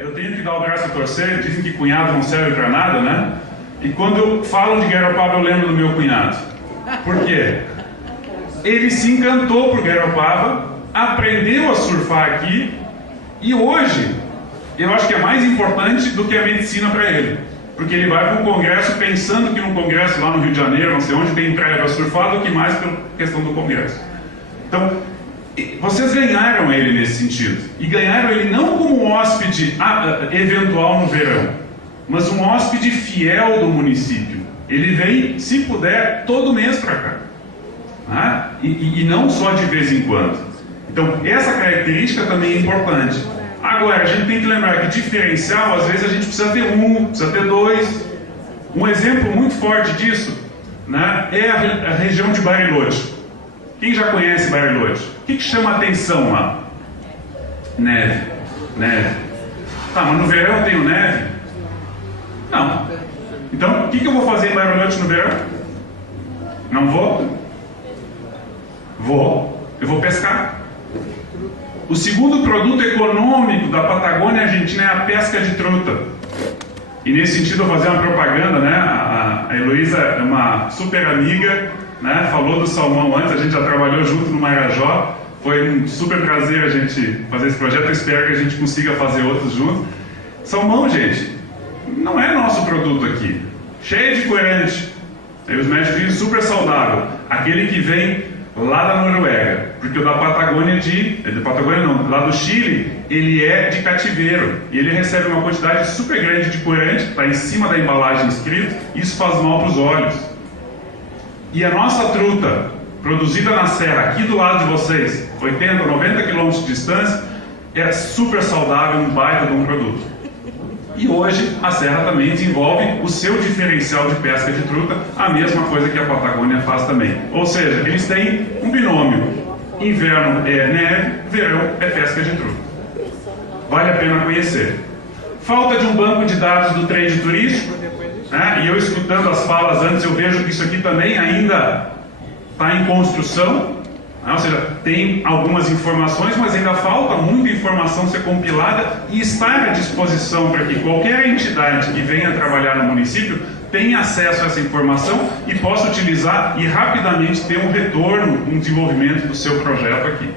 Eu tenho que dar o braço a torcer, dizem que cunhado não serve para nada, né? E quando falam de Garopaba eu lembro do meu cunhado. Por quê? Ele se encantou por Garopaba, aprendeu a surfar aqui e hoje eu acho que é mais importante do que a medicina para ele. Porque ele vai para um congresso pensando que num congresso lá no Rio de Janeiro, não sei onde, tem praia para surfar, do que mais pela questão do congresso. Então, vocês ganharam ele nesse sentido. E ganharam ele não como um hóspede eventual no verão, mas um hóspede fiel do município. Ele vem, se puder, todo mês para cá. Né? E não só de vez em quando. Então, essa característica também é importante. Agora, a gente tem que lembrar que diferencial, às vezes a gente precisa ter um, precisa ter dois. Um exemplo muito forte disso, né, é a região de Bariloche. Quem já conhece Bariloche? O que chama a atenção lá? Neve. Neve. Tá, mas no verão eu tenho neve? Não. Então, o que eu vou fazer em Bariloche no verão? Não vou? Vou. Eu vou pescar. O segundo produto econômico da Patagônia Argentina é a pesca de truta. E nesse sentido eu vou fazer uma propaganda, né? A Heloísa é uma super amiga, né? Falou do salmão antes, a gente já trabalhou junto no Marajó. Foi um super prazer a gente fazer esse projeto, eu espero que a gente consiga fazer outros juntos. Salmão, gente, não é nosso produto aqui. Cheio de corante. Aí os médicos dizem super saudável. Aquele que vem lá da Noruega, porque o da Patagônia lá do Chile, ele é de cativeiro e ele recebe uma quantidade super grande de corante, está em cima da embalagem escrito, isso faz mal para os olhos. E a nossa truta, produzida na serra, aqui do lado de vocês, 80, 90 quilômetros de distância, é super saudável, um baita de um produto. E hoje a serra também desenvolve o seu diferencial de pesca de truta, a mesma coisa que a Patagônia faz também. Ou seja, eles têm um binômio. Inverno é neve, verão é pesca de truta. Vale a pena conhecer. Falta de um banco de dados do trade turístico, né? E eu escutando as falas antes, eu vejo que isso aqui também ainda está em construção. Ou seja, tem algumas informações, mas ainda falta muita informação ser compilada e estar à disposição para que qualquer entidade que venha trabalhar no município tenha acesso a essa informação e possa utilizar e rapidamente ter um retorno, um desenvolvimento do seu projeto aqui.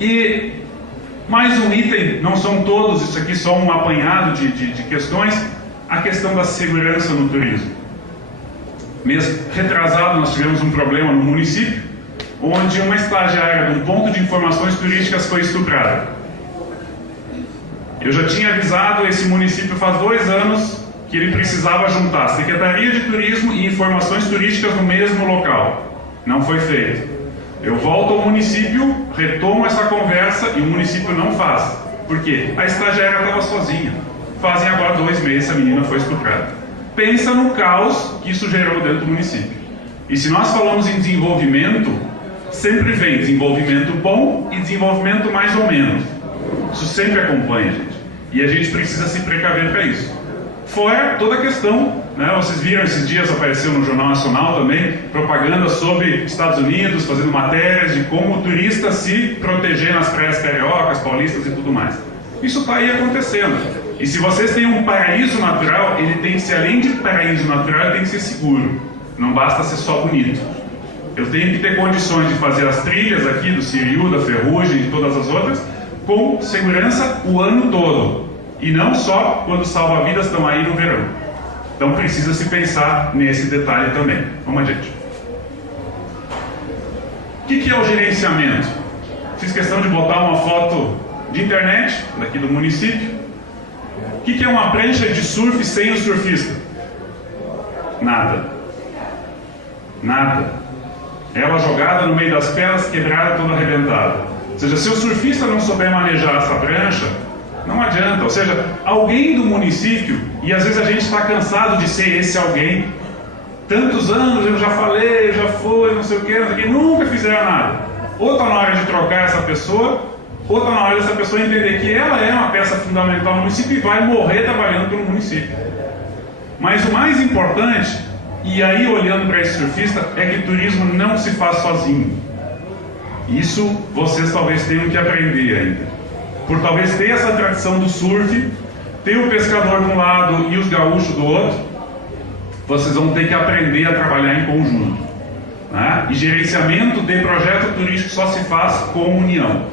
E mais um item, não são todos, isso aqui só um apanhado de questões, a questão da segurança no turismo. Mês retrasado nós tivemos um problema no município, onde uma estagiária de um ponto de informações turísticas foi estuprada. Eu já tinha avisado esse município faz 2 anos que ele precisava juntar Secretaria de Turismo e Informações Turísticas no mesmo local. Não foi feito. Eu volto ao município, retomo essa conversa e o município não faz. Por quê? A estagiária estava sozinha. Fazem agora 2 meses a menina foi estuprada. Pensa no caos que isso gerou dentro do município. E se nós falamos em desenvolvimento, sempre vem desenvolvimento bom e desenvolvimento mais ou menos. Isso sempre acompanha, gente. E a gente precisa se precaver para isso. Fora toda a questão, né? Vocês viram esses dias, apareceu no Jornal Nacional também, propaganda sobre Estados Unidos, fazendo matérias de como o turista se proteger nas praias cariocas, paulistas e tudo mais. Isso está aí acontecendo. E se vocês têm um paraíso natural, ele tem que ser, além de paraíso natural, ele tem que ser seguro. Não basta ser só bonito. Eu tenho que ter condições de fazer as trilhas aqui do Siriu, da Ferrugem e de todas as outras com segurança o ano todo e não só quando os salva-vidas estão aí no verão. Então precisa se pensar nesse detalhe também. Vamos adiante. O que é o gerenciamento? Fiz questão de botar uma foto de internet daqui do município. O que é uma prancha de surf sem o surfista? Nada. Nada. Ela jogada no meio das pedras, quebrada, toda arrebentada. Ou seja, se o surfista não souber manejar essa prancha, não adianta. Ou seja, alguém do município, e às vezes a gente está cansado de ser esse alguém. Tantos anos eu já falei, já foi, não sei o que, nunca fizeram nada. Ou está na hora de trocar essa pessoa, ou está na hora dessa pessoa entender que ela é uma peça fundamental no município e vai morrer trabalhando pelo município. Mas o mais importante, e aí olhando para esse surfista, é que turismo não se faz sozinho. Isso vocês talvez tenham que aprender ainda. por talvez ter essa tradição do surf, ter o pescador de um lado e os gaúchos do outro, vocês vão ter que aprender a trabalhar em conjunto, né? E gerenciamento de projeto turístico só se faz com união,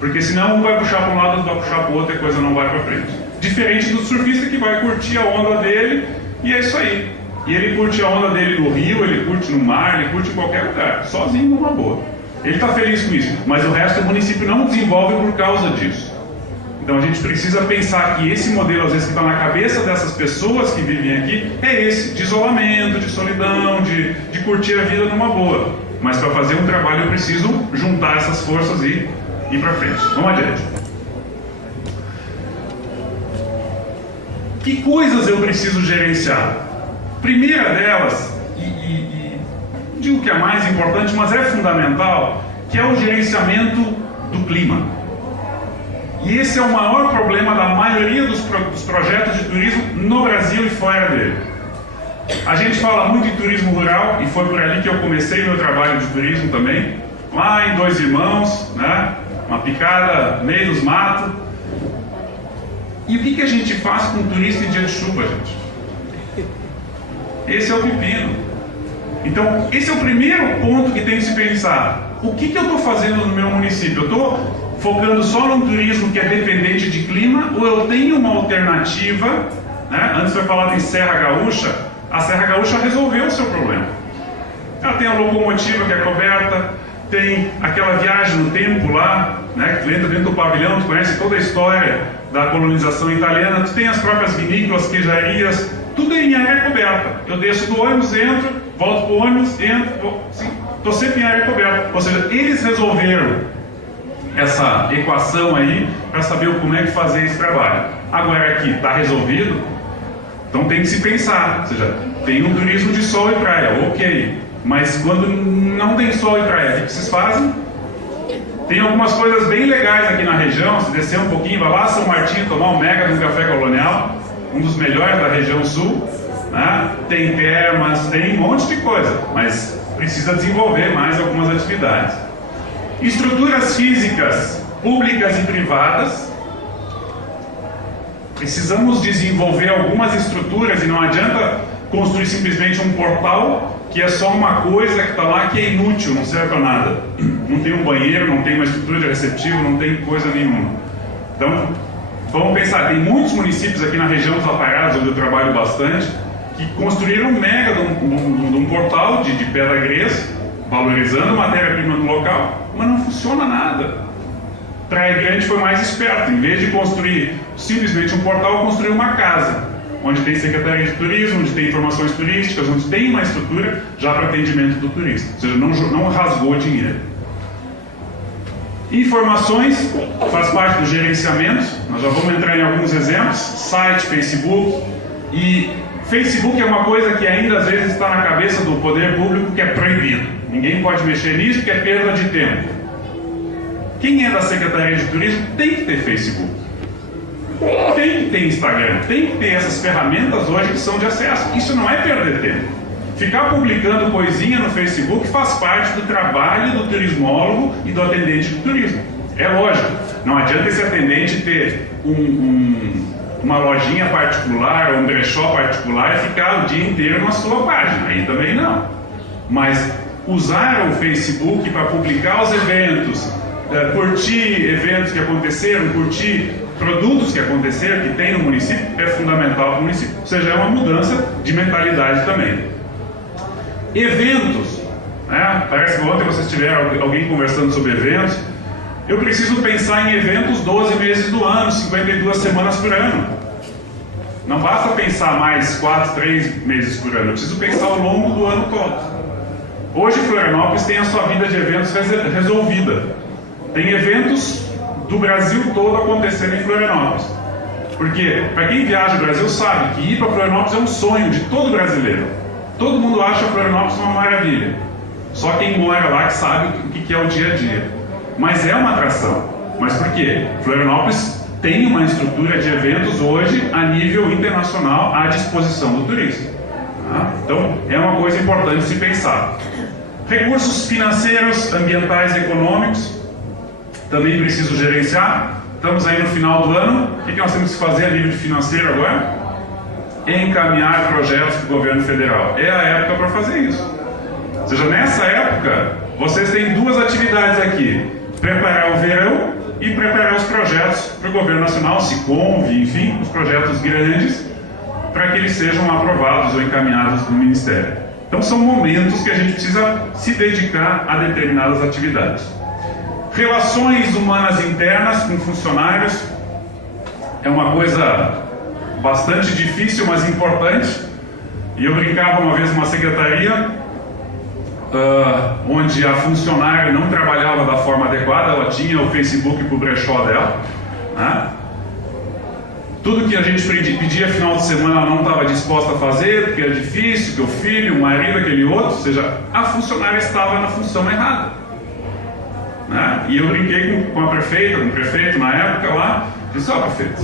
porque senão um vai puxar para um lado, outro vai puxar para o outro e a coisa não vai para frente. Diferente do surfista que vai curtir a onda dele e é isso aí. E ele curte a onda dele no rio, ele curte no mar, ele curte em qualquer lugar, sozinho numa boa. Ele está feliz com isso, mas o resto do município não desenvolve por causa disso. Então a gente precisa pensar que esse modelo, às vezes, que está na cabeça dessas pessoas que vivem aqui, é esse, de isolamento, de solidão, de curtir a vida numa boa. Mas para fazer um trabalho eu preciso juntar essas forças e ir para frente. Vamos adiante. Que coisas eu preciso gerenciar? Primeira delas, não digo que é a mais importante, mas é fundamental, que é o gerenciamento do clima. E esse é o maior problema da maioria dos projetos de turismo no Brasil e fora dele. A gente fala muito em turismo rural, e foi por ali que eu comecei meu trabalho de turismo também, lá em Dois Irmãos, né? Uma picada no meio dos matos. E o que a gente faz com o turista em dia de chuva, gente? Esse é o pepino. Então, esse é o primeiro ponto que tem que se pensar. O que eu estou fazendo no meu município? Eu estou focando só num turismo que é dependente de clima, ou eu tenho uma alternativa, né? Antes foi falado em Serra Gaúcha, a Serra Gaúcha resolveu o seu problema. Ela tem a locomotiva que é coberta, tem aquela viagem no tempo lá, né? Que tu entra dentro do pavilhão, tu conhece toda a história da colonização italiana, tu tem as próprias vinícolas, queijarias, tudo em área coberta. Eu desço do ônibus, entro, volto para o ônibus, entro, estou sempre em área coberta. Ou seja, eles resolveram essa equação aí para saber como é que fazer esse trabalho. Agora aqui está resolvido, então tem que se pensar. Ou seja, tem um turismo de sol e praia, ok. Mas quando não tem sol e praia, o que vocês fazem? Tem algumas coisas bem legais aqui na região. Se descer um pouquinho, vai lá São Martinho tomar um mega de um café colonial, um dos melhores da região sul, né? Tem termas, tem um monte de coisa, mas precisa desenvolver mais algumas atividades. Estruturas físicas públicas e privadas. Precisamos desenvolver algumas estruturas e não adianta construir simplesmente um portal que é só uma coisa que está lá que é inútil, não serve para nada. Não tem um banheiro, não tem uma estrutura de receptivo, não tem coisa nenhuma. Então, vamos pensar, tem muitos municípios aqui na região dos Aparados, onde eu trabalho bastante, que construíram um mega de um portal de pedra-grés, valorizando a matéria-prima do local, mas não funciona nada. Praia Grande foi mais esperto, em vez de construir simplesmente um portal, construiu uma casa, onde tem secretaria de turismo, onde tem informações turísticas, onde tem uma estrutura já para atendimento do turista, ou seja, não rasgou dinheiro. Informações faz parte do gerenciamento, nós já vamos entrar em alguns exemplos, site, Facebook, e Facebook é uma coisa que ainda às vezes está na cabeça do poder público que é proibido, ninguém pode mexer nisso porque é perda de tempo. Quem é da Secretaria de Turismo tem que ter Facebook, tem que ter Instagram, tem que ter essas ferramentas hoje que são de acesso. Isso não é perder tempo. Ficar publicando coisinha no Facebook faz parte do trabalho do turismólogo e do atendente de turismo. É lógico, não adianta esse atendente ter uma lojinha particular ou um brechó particular e ficar o dia inteiro na sua página, aí também não. Mas usar o Facebook para publicar os eventos, curtir eventos que aconteceram, curtir produtos que aconteceram, que tem no município, é fundamental para o município. Ou seja, é uma mudança de mentalidade também. Eventos, né? Parece que ontem vocês tiveram alguém conversando sobre eventos. Eu preciso pensar em eventos 12 meses do ano, 52 semanas por ano. Não basta pensar mais 4, 3 meses por ano, eu preciso pensar ao longo do ano todo. Hoje Florianópolis tem a sua vida de eventos resolvida. Tem eventos do Brasil todo acontecendo em Florianópolis. Porque, para quem viaja no Brasil sabe que ir para Florianópolis é um sonho de todo brasileiro. Todo mundo acha Florianópolis uma maravilha. Só quem mora lá que sabe o que é o dia a dia. Mas é uma atração. Mas por quê? Florianópolis tem uma estrutura de eventos hoje a nível internacional à disposição do turista. Tá? Então, é uma coisa importante se pensar. Recursos financeiros, ambientais e econômicos. Também preciso gerenciar. estamos aí no final do ano, o que nós temos que fazer a nível financeiro agora? Encaminhar projetos para o governo federal. É a época para fazer isso. Ou seja, nessa época, vocês têm duas atividades aqui: preparar o verão e preparar os projetos para o governo nacional, Siconv, enfim, os projetos grandes, para que eles sejam aprovados ou encaminhados no Ministério. Então são momentos que a gente precisa se dedicar a determinadas atividades. Relações humanas internas com funcionários é uma coisa bastante difícil, mas importante. E eu brincava uma vez numa secretaria, onde a funcionária não trabalhava da forma adequada, ela tinha o Facebook para o brechó dela, né? Tudo que a gente pedia final de semana ela não estava disposta a fazer, porque é difícil, que o filho, o marido, aquele outro, ou seja, a funcionária estava na função errada, né? E eu brinquei com a prefeita, com o prefeito na época lá, disse: ó, prefeito,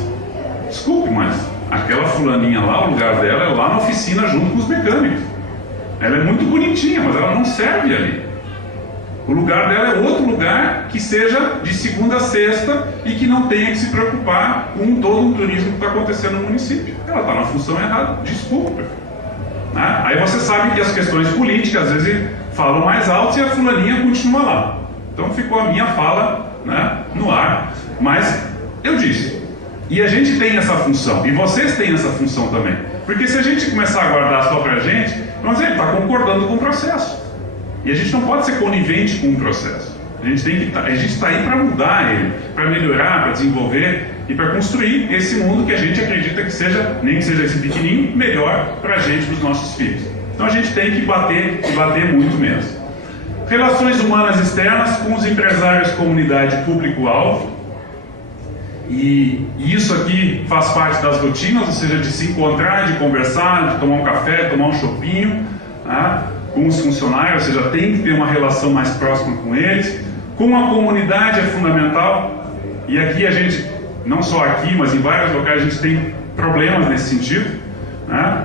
desculpe, mas aquela fulaninha lá, o lugar dela é lá na oficina junto com os mecânicos. Ela é muito bonitinha, mas ela não serve ali. O lugar dela é outro lugar que seja de segunda a sexta e que não tenha que se preocupar com todo o turismo que está acontecendo no município. Ela está na função errada, desculpa. Né? Aí você sabe que as questões políticas às vezes falam mais alto e a fulaninha continua lá. Então ficou a minha fala, né, no ar. Mas eu disse, e a gente tem essa função, e vocês têm essa função também. Porque se a gente começar a guardar só para a gente, vamos dizer, ele está concordando com o processo. E a gente não pode ser conivente com o processo. A gente está aí para mudar ele, para melhorar, para desenvolver e para construir esse mundo que a gente acredita que seja, nem que seja esse pequenininho, melhor para a gente, para os nossos filhos. Então a gente tem que bater, e bater muito mesmo. Relações humanas externas com os empresários, comunidade, público-alvo. E isso aqui faz parte das rotinas, ou seja, de se encontrar, de conversar, de tomar um café, tomar um chopinho, né, com os funcionários, ou seja, tem que ter uma relação mais próxima com eles. Com a comunidade é fundamental, e aqui a gente, não só aqui, mas em vários locais a gente tem problemas nesse sentido, né?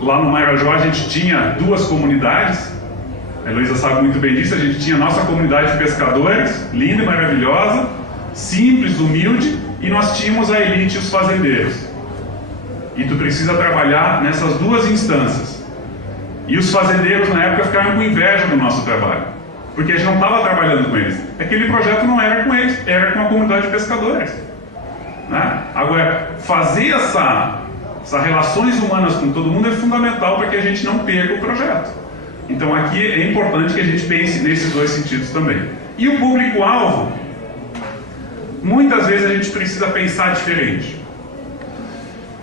Lá no Marajó a gente tinha duas comunidades, a Heloísa sabe muito bem disso. A gente tinha a nossa comunidade de pescadores, linda e maravilhosa, simples, humilde, e nós tínhamos a elite e os fazendeiros. E tu precisa trabalhar nessas duas instâncias. E os fazendeiros na época ficaram com inveja do nosso trabalho, porque a gente não estava trabalhando com eles. Aquele projeto não era com eles, era com a comunidade de pescadores, né? Agora, fazer essas relações humanas com todo mundo é fundamental para que a gente não perca o projeto. Então aqui é importante que a gente pense nesses dois sentidos também. E o público-alvo, muitas vezes a gente precisa pensar diferente.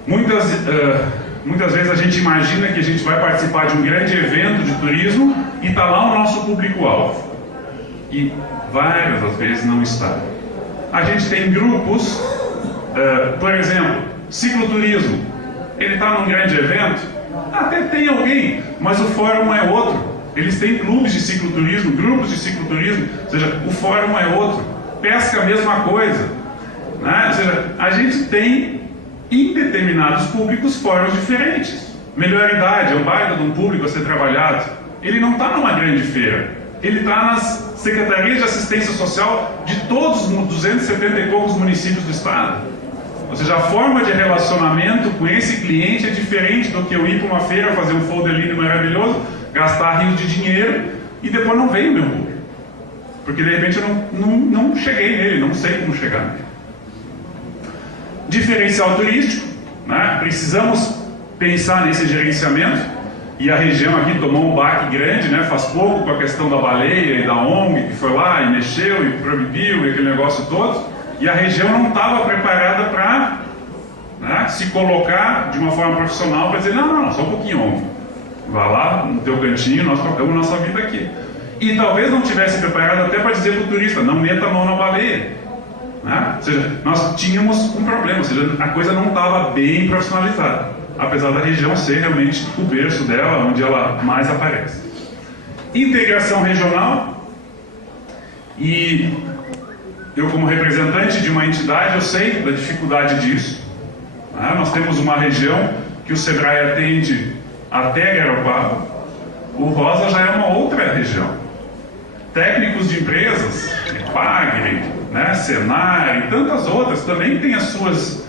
Muitas vezes a gente imagina que a gente vai participar de um grande evento de turismo e está lá o nosso público-alvo. E várias das vezes não está. A gente tem grupos, por exemplo, cicloturismo. Ele está num grande evento? Até tem alguém, mas o fórum é outro. Eles têm clubes de cicloturismo, grupos de cicloturismo, ou seja, o fórum é outro. Pesca a mesma coisa, né? Ou seja, a gente tem em determinados públicos fóruns diferentes. Melhor idade é um baita de um público a ser trabalhado. Ele não está numa grande feira, ele está nas secretarias de assistência social de todos os 270 e poucos municípios do estado. Ou seja, a forma de relacionamento com esse cliente é diferente do que eu ir para uma feira, fazer um folder lindo e maravilhoso, gastar rios de dinheiro e depois não veio o meu público. Porque de repente eu não cheguei nele, não sei como chegar nele. Diferencial turístico, né? Precisamos pensar nesse gerenciamento, e a região aqui tomou um baque grande, né? Faz pouco, com a questão da baleia e da ONG que foi lá e mexeu e proibiu e aquele negócio todo, e a região não estava preparada para, né, se colocar de uma forma profissional para dizer, não, só um pouquinho, ONG, vá lá no teu cantinho, nós tocamos nossa vida aqui. E talvez não tivesse preparado até para dizer para o turista, não meta a mão na baleia, né? Ou seja, nós tínhamos um problema, ou seja, a coisa não estava bem profissionalizada, apesar da região ser realmente o berço dela, onde ela mais aparece. Integração regional, e eu como representante de uma entidade, eu sei da dificuldade disso, né? Nós temos uma região que o Sebrae atende até Garopaba, o Rosa já é uma outra região. Técnicos de empresas, Pagre, né, Senar e tantas outras, também têm as suas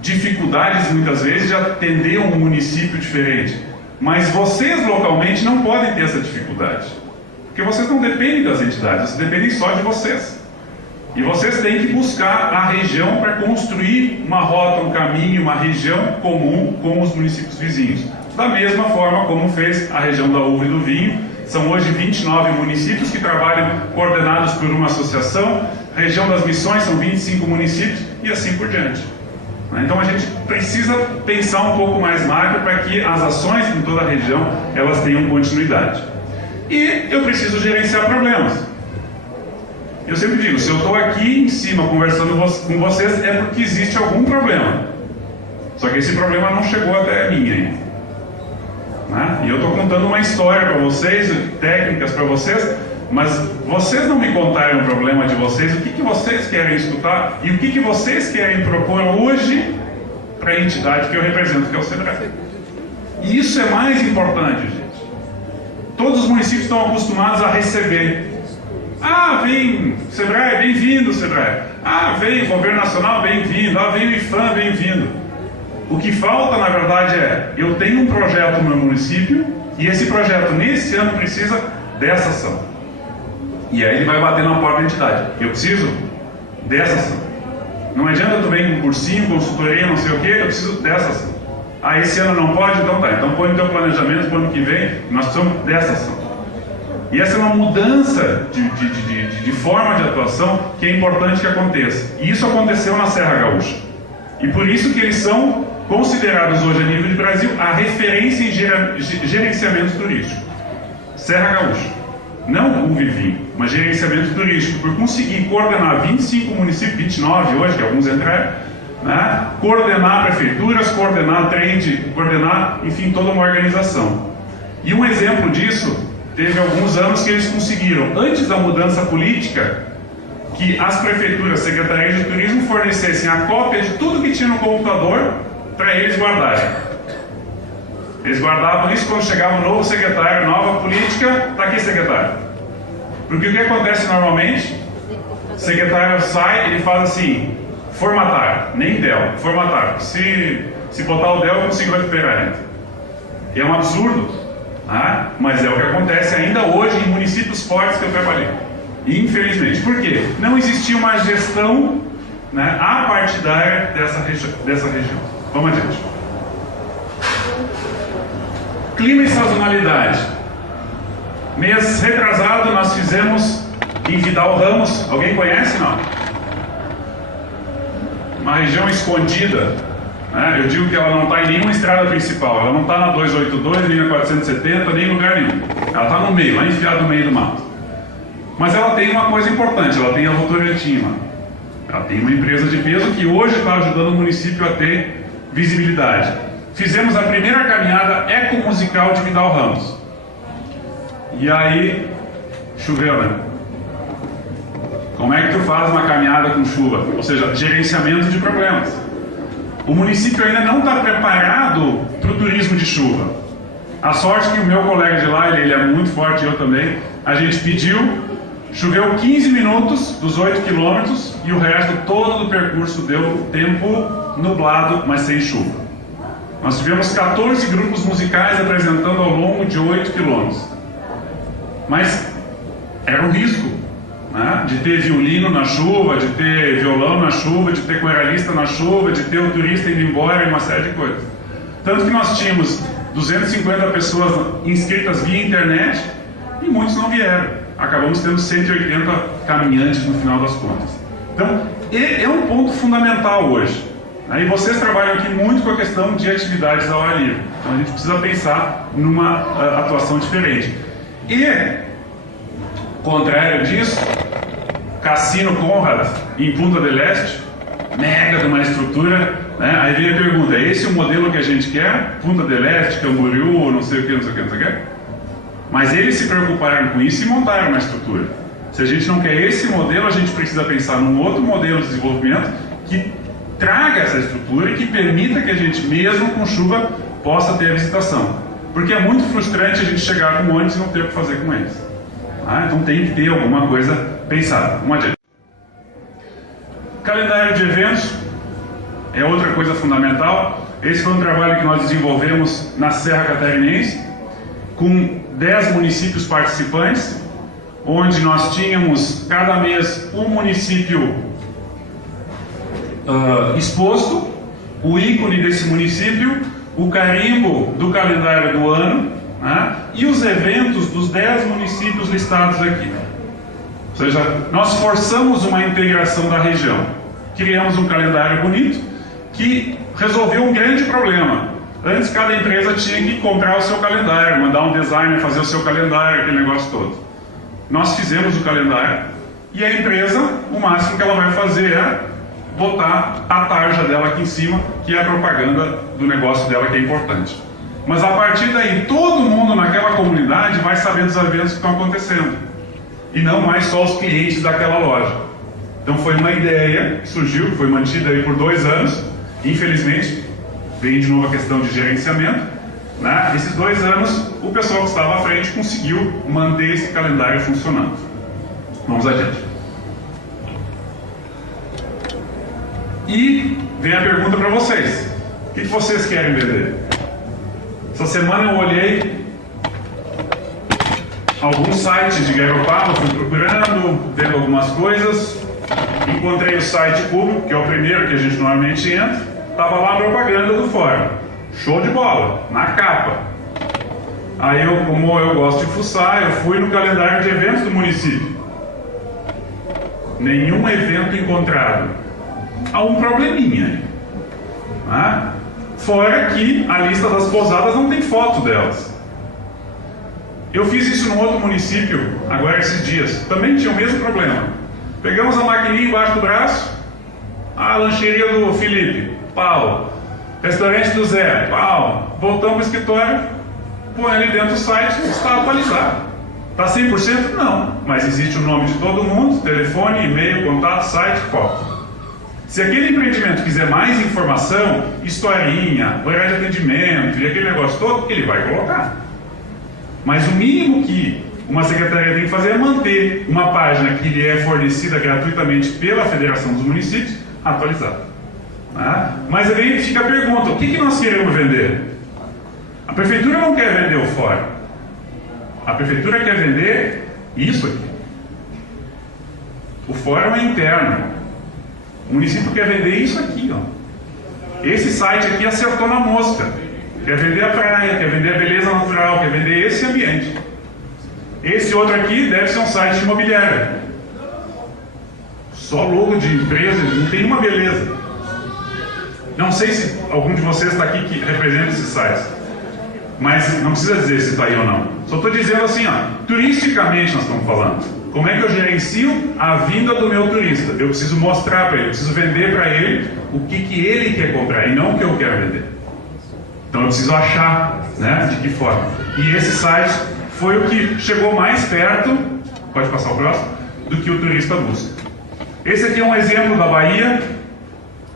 dificuldades muitas vezes de atender um município diferente. Mas vocês localmente não podem ter essa dificuldade, porque vocês não dependem das entidades, vocês dependem só de vocês. E vocês têm que buscar a região para construir uma rota, um caminho, uma região comum com os municípios vizinhos. Da mesma forma como fez a região da uva e do vinho. São hoje 29 municípios que trabalham coordenados por uma associação. A região das Missões são 25 municípios e assim por diante. Então a gente precisa pensar um pouco mais macro para que as ações em toda a região elas tenham continuidade. E eu preciso gerenciar problemas. Eu sempre digo, se eu estou aqui em cima conversando com vocês é porque existe algum problema. Só que esse problema não chegou até a mim ainda. Né? E eu estou contando uma história para vocês, técnicas para vocês, mas vocês não me contaram o problema de vocês, o que vocês querem escutar e o que vocês querem propor hoje para a entidade que eu represento, que é o SEBRAE. E isso é mais importante, gente. Todos os municípios estão acostumados a receber. Ah, vem SEBRAE, bem-vindo SEBRAE. Ah, vem Governo Nacional, bem-vindo. Ah, vem o IFAM, bem-vindo. O que falta, na verdade, é, eu tenho um projeto no meu município e esse projeto, nesse ano, precisa dessa ação. E aí ele vai bater na porta da entidade. Eu preciso dessa ação. Não adianta tu vem com cursinho, consultoria, não sei o quê, eu preciso dessa ação. Ah, esse ano não pode? Então tá. Então põe no teu planejamento para o ano que vem, nós precisamos dessa ação. E essa é uma mudança de forma de atuação que é importante que aconteça. E isso aconteceu na Serra Gaúcha. E por isso que eles são considerados hoje a nível de Brasil a referência em gerenciamento turístico. Serra Gaúcha. Não o Vivinho, mas gerenciamento turístico, por conseguir coordenar 25 municípios, 29 hoje, que alguns entraram, né? Coordenar prefeituras, coordenar trade, coordenar, enfim, toda uma organização. E um exemplo disso, teve alguns anos que eles conseguiram, antes da mudança política, que as prefeituras, secretarias de turismo fornecessem a cópia de tudo que tinha no computador para eles guardarem. Eles guardavam isso quando chegava um novo secretário, nova política, está aqui secretário. Porque o que acontece normalmente? O secretário sai, ele faz assim, formatar, nem Dell, formatar. Se botar o Dell, eu consigo recuperar ainda. É um absurdo, né? Mas é o que acontece ainda hoje em municípios fortes que eu trabalhei. Infelizmente. Por quê? Não existia uma gestão, né, apartidária dessa região. Vamos adiante. Clima e sazonalidade. Mês retrasado nós fizemos em Vidal Ramos. Alguém conhece, não? Uma região escondida. Né? Eu digo que ela não está em nenhuma estrada principal. Ela não está na 282, nem na 470, nem em lugar nenhum. Ela está no meio, lá enfiada no meio do mato. Mas ela tem uma coisa importante, ela tem a Votorantim lá. Ela tem uma empresa de peso que hoje está ajudando o município a ter visibilidade. Fizemos a primeira caminhada ecomusical de Vidal Ramos. E aí, choveu, né? Como é que tu faz uma caminhada com chuva? Ou seja, gerenciamento de problemas. O município ainda não está preparado para o turismo de chuva. A sorte que o meu colega de lá, ele é muito forte, eu também, a gente pediu, choveu 15 minutos dos 8 quilômetros e o resto todo do percurso deu tempo nublado, mas sem chuva. Nós tivemos 14 grupos musicais apresentando ao longo de 8 quilômetros. Mas era um risco, né? De ter violino na chuva, de ter violão na chuva, de ter coralista na chuva, de ter o turista indo embora e uma série de coisas. Tanto que nós tínhamos 250 pessoas inscritas via internet e muitos não vieram. Acabamos tendo 180 caminhantes no final das contas. Então, é um ponto fundamental hoje. E vocês trabalham aqui muito com a questão de atividades ao ar livre. Então a gente precisa pensar numa atuação diferente. E, contrário disso, Cassino Conrad, em Punta del Este, mega de uma estrutura, né? Aí vem a pergunta, é esse o modelo que a gente quer? Punta del Este, Camboriú, não sei o que, não sei o que, não sei o que. Mas eles se preocuparam com isso e montaram uma estrutura. Se a gente não quer esse modelo, a gente precisa pensar num outro modelo de desenvolvimento que traga essa estrutura e que permita que a gente, mesmo com chuva, possa ter a visitação. Porque é muito frustrante a gente chegar com ônibus e não ter o que fazer com eles. Então tem que ter alguma coisa pensada. Vamos adiante. Calendário de eventos é outra coisa fundamental. Esse foi um trabalho que nós desenvolvemos na Serra Catarinense, com 10 municípios participantes, onde nós tínhamos cada mês um município exposto, o ícone desse município, o carimbo do calendário do ano, né, e os eventos dos 10 municípios listados aqui. Ou seja, nós forçamos uma integração da região. Criamos um calendário bonito que resolveu um grande problema. Antes cada empresa tinha que comprar o seu calendário, mandar um designer fazer o seu calendário, aquele negócio todo. Nós fizemos o calendário e a empresa, o máximo que ela vai fazer é botar a tarja dela aqui em cima, que é a propaganda do negócio dela, que é importante. Mas a partir daí, todo mundo naquela comunidade vai saber dos eventos que estão acontecendo. E não mais só os clientes daquela loja. Então foi uma ideia que surgiu, que foi mantida aí por 2 anos. Infelizmente, vem de novo a questão de gerenciamento, né? Esses 2 anos, o pessoal que estava à frente conseguiu manter esse calendário funcionando. Vamos adiante. E vem a pergunta para vocês. O que vocês querem vender? Essa semana eu olhei alguns sites de Garopaba, fui procurando, vendo algumas coisas. Encontrei o site público, que é o primeiro que a gente normalmente entra. Estava lá a propaganda do fórum. Show de bola, na capa. Aí eu, como eu gosto de fuçar, eu fui no calendário de eventos do município. Nenhum evento encontrado. Há um probleminha. Né? Fora que a lista das pousadas não tem foto delas. Eu fiz isso num outro município, agora esses dias. Também tinha o mesmo problema. Pegamos a maquininha embaixo do braço, a lancheria do Felipe, pau. Restaurante do Zé, pau. Voltamos para o escritório, põe ali dentro do site, está atualizado. Está 100%? Não. Mas existe o nome de todo mundo, telefone, e-mail, contato, site, foto. Se aquele empreendimento quiser mais informação, historinha, horário de atendimento e aquele negócio todo, ele vai colocar. Mas o mínimo que uma secretaria tem que fazer é manter uma página que lhe é fornecida gratuitamente pela Federação dos Municípios atualizada. Mas aí fica a pergunta, o que nós queremos vender? A prefeitura não quer vender o fórum. A prefeitura quer vender isso aqui. O fórum é interno. O município quer vender isso aqui, ó. Esse site aqui acertou na mosca. Quer vender a praia, quer vender a beleza natural, quer vender esse ambiente. Esse outro aqui deve ser um site imobiliário. Só logo de empresa, não tem uma beleza. Não sei se algum de vocês está aqui que representa esses sites. Mas não precisa dizer se está aí ou não. Só estou dizendo assim, ó, turisticamente nós estamos falando. Como é que eu gerencio a vinda do meu turista? Eu preciso mostrar para ele, eu preciso vender para ele o que ele quer comprar e não o que eu quero vender. Então eu preciso achar, né, de que forma. E esse site foi o que chegou mais perto, pode passar o próximo, do que o turista busca. Esse aqui é um exemplo da Bahia.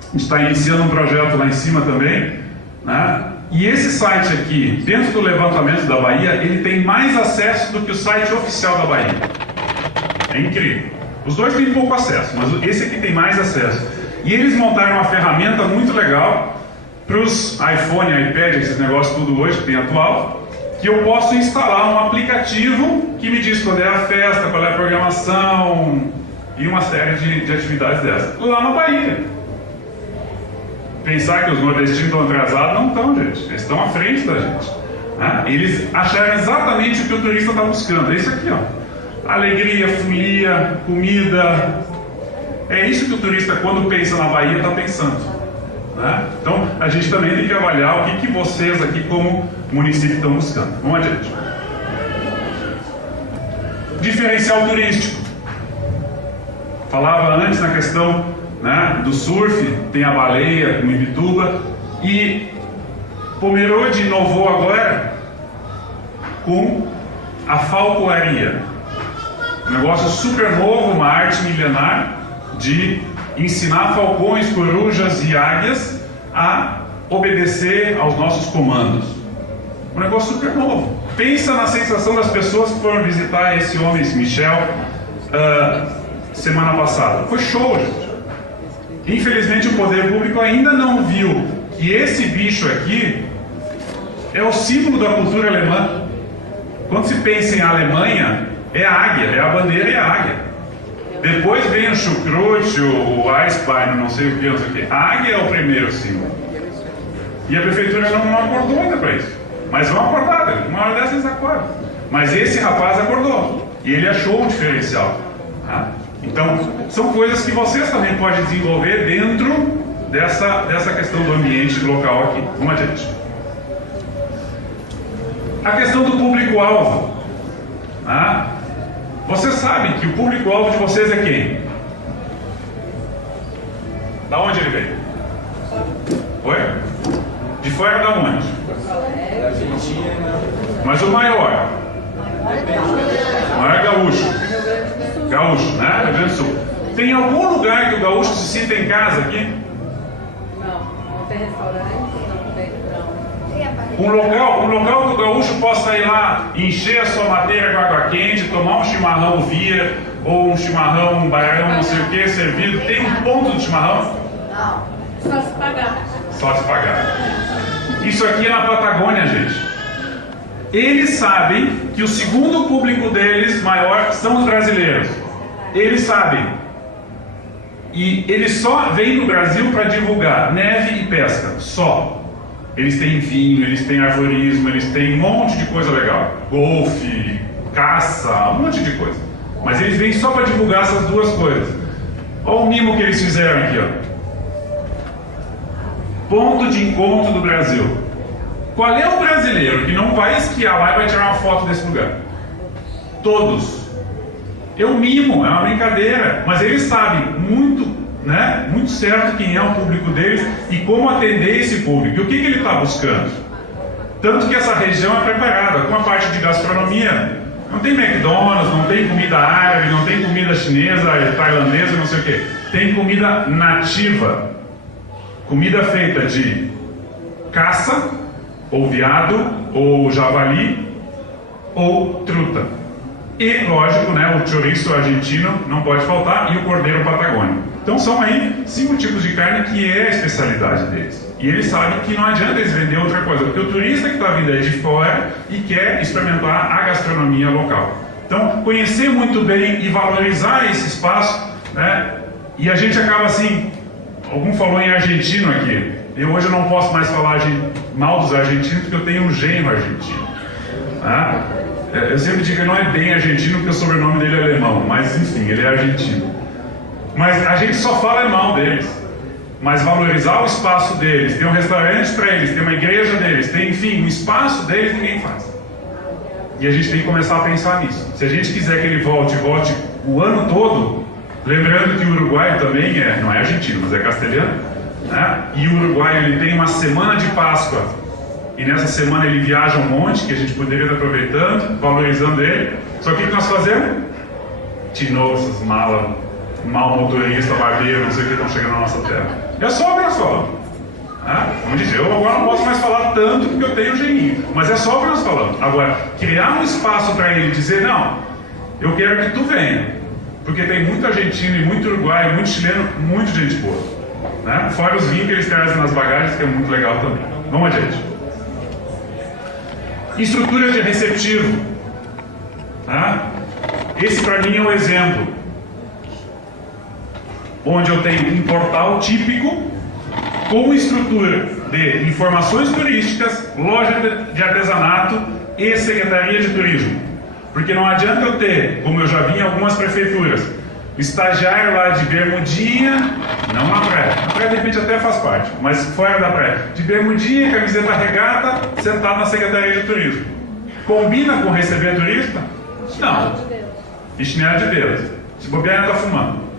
A gente está iniciando um projeto lá em cima também, né? E esse site aqui, dentro do levantamento da Bahia, ele tem mais acesso do que o site oficial da Bahia. É incrível. Os dois têm pouco acesso, mas esse aqui tem mais acesso. E eles montaram uma ferramenta muito legal para os iPhone, iPad, esses negócios tudo hoje que tem atual, que eu posso instalar um aplicativo que me diz quando é a festa, qual é a programação e uma série de atividades dessas. Lá na Bahia. Pensar que os nordestinos estão atrasados, não estão, gente. Eles estão à frente da gente. Né? Eles acharam exatamente o que o turista está buscando. É isso aqui, ó. Alegria, folia, comida. É isso que o turista, quando pensa na Bahia, está pensando. Né? Então, a gente também tem que avaliar o que vocês aqui, como município, estão buscando. Vamos adiante. Diferencial turístico. Falava antes na questão, né, do surf, tem a baleia, com Ibituba, e Pomerode inovou agora com a falcoaria. Um negócio super novo, uma arte milenar de ensinar falcões, corujas e águias a obedecer aos nossos comandos. Um negócio super novo. Pensa na sensação das pessoas que foram visitar esse homem, esse Michel, semana passada. Foi show, gente. Infelizmente o poder público ainda não viu que esse bicho aqui é o símbolo da cultura alemã. Quando se pensa em Alemanha, é a águia, é a bandeira e a águia. Depois vem o chucrute, o Eisbein, não sei o que, não sei o que. A águia é o primeiro símbolo. E a prefeitura não acordou ainda para isso. Mas vão acordar, uma hora dessas eles acordam. Mas esse rapaz acordou. E ele achou um diferencial. Tá? Então, são coisas que vocês também podem desenvolver dentro dessa questão do ambiente local aqui. Vamos adiante. A questão do público-alvo. Tá? Vocês sabem que o público-alvo de vocês é quem? Da onde ele veio? Oi? De fora da onde? Da Argentina. Mas o maior? O maior é gaúcho. Gaúcho, né? Rio Grande do Sul. Tem algum lugar que o gaúcho se sinta em casa aqui? Não tem restaurante, não tem. Um local que o gaúcho possa ir lá, encher a sua madeira com água quente, tomar um chimarrão via, ou um chimarrão, um baião, não sei o que, servido. Tem um ponto de chimarrão? Não. Só se pagar. Só se pagar. Isso aqui é na Patagônia, gente. Eles sabem que o segundo público deles maior são os brasileiros. Eles sabem. E eles só vêm no Brasil para divulgar neve e pesca. Só. Eles têm vinho, eles têm arvorismo, eles têm um monte de coisa legal. Golfe, caça, um monte de coisa. Mas eles vêm só para divulgar essas duas coisas. Olha o mimo que eles fizeram aqui, ó. Ponto de encontro do Brasil. Qual é o brasileiro que não vai esquiar lá e vai tirar uma foto desse lugar? Todos. É um mimo, é uma brincadeira, mas eles sabem muito certo quem é o público deles e como atender esse público. E o que ele está buscando? Tanto que essa região é preparada com a parte de gastronomia. Não tem McDonald's, não tem comida árabe, não tem comida chinesa, tailandesa, não sei o que. Tem comida nativa. Comida feita de caça, ou veado, ou javali, ou truta. E, lógico, o chouriço argentino não pode faltar, e o cordeiro patagônico. Então são aí 5 tipos de carne que é a especialidade deles. E eles sabem que não adianta eles vender outra coisa, porque o turista que está vindo aí de fora e quer experimentar a gastronomia local. Então, conhecer muito bem e valorizar esse espaço, e a gente acaba assim, algum falou em argentino aqui, hoje eu não posso mais falar mal dos argentinos porque eu tenho um genro argentino. Tá? Eu sempre digo que não é bem argentino porque o sobrenome dele é alemão, mas enfim, ele é argentino. Mas a gente só fala mal deles. Mas valorizar o espaço deles, ter um restaurante para eles, ter uma igreja deles, ter, enfim, o espaço deles, ninguém faz. E a gente tem que começar a pensar nisso. Se a gente quiser que ele volte o ano todo, lembrando que o Uruguai também não é argentino, mas é castelhano, e o Uruguai ele tem uma semana de Páscoa, e nessa semana ele viaja um monte, que a gente poderia estar aproveitando, valorizando ele. Só que o que nós fazemos? De novo essas malas, mal motorista, barbeiro, não sei o que estão chegando na nossa terra. É só o que nós falamos. Como dizer, eu agora não posso mais falar tanto porque eu tenho um geninho, mas é só o que nós falamos. Agora, criar um espaço para ele dizer, não, eu quero que tu venha, porque tem muito argentino e muito uruguaio, muito chileno, muita gente boa. Fora os vinhos que eles trazem nas bagagens, que é muito legal também. Vamos adiante. Estrutura de receptivo. Esse para mim é um exemplo. Onde eu tenho um portal típico com estrutura de informações turísticas, loja de artesanato e secretaria de turismo. Porque não adianta eu ter, como eu já vi em algumas prefeituras, estagiário lá de bermudinha, não na praia. Na praia de repente até faz parte, mas fora da praia. De bermudinha, camiseta regata, sentado na secretaria de turismo. Combina com receber turista? Não. E chinelo de Deus. Se bobear, está fumando.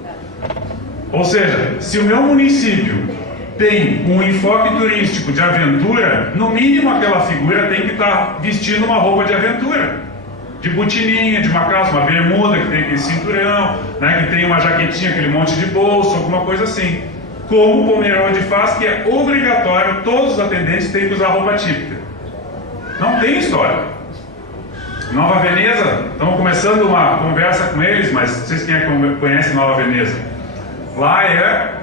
Ou seja, se o meu município tem um enfoque turístico de aventura, no mínimo aquela figura tem que estar vestindo uma roupa de aventura. De botininha, de uma calça, uma bermuda, que tem aquele cinturão, que tem uma jaquetinha, aquele monte de bolso, alguma coisa assim. Como o Pomerode faz, que é obrigatório, todos os atendentes têm que usar roupa típica. Não tem história. Nova Veneza, estamos começando uma conversa com eles, mas vocês quem conhecem Nova Veneza? Lá é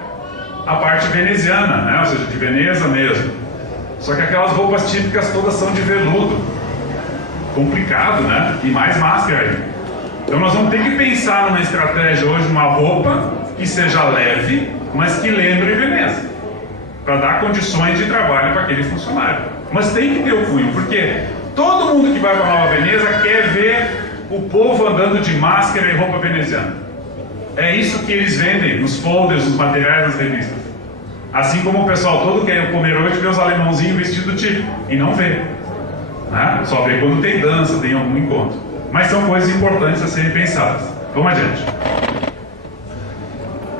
a parte veneziana, né? Ou seja, de Veneza mesmo. Só que aquelas roupas típicas todas são de veludo. Complicado, né? E mais máscara aí. Então nós vamos ter que pensar numa estratégia hoje, uma roupa que seja leve, mas que lembre Veneza, para dar condições de trabalho para aquele funcionário. Mas tem que ter o cunho, porque todo mundo que vai para Nova Veneza quer ver o povo andando de máscara e roupa veneziana. É isso que eles vendem nos folders, nos materiais, nas revistas. Assim como o pessoal todo quer ir comer hoje vê os alemãozinhos vestidos típico, e não vê. Né? Só vê quando tem dança, tem algum encontro. Mas são coisas importantes a serem pensadas. Vamos adiante.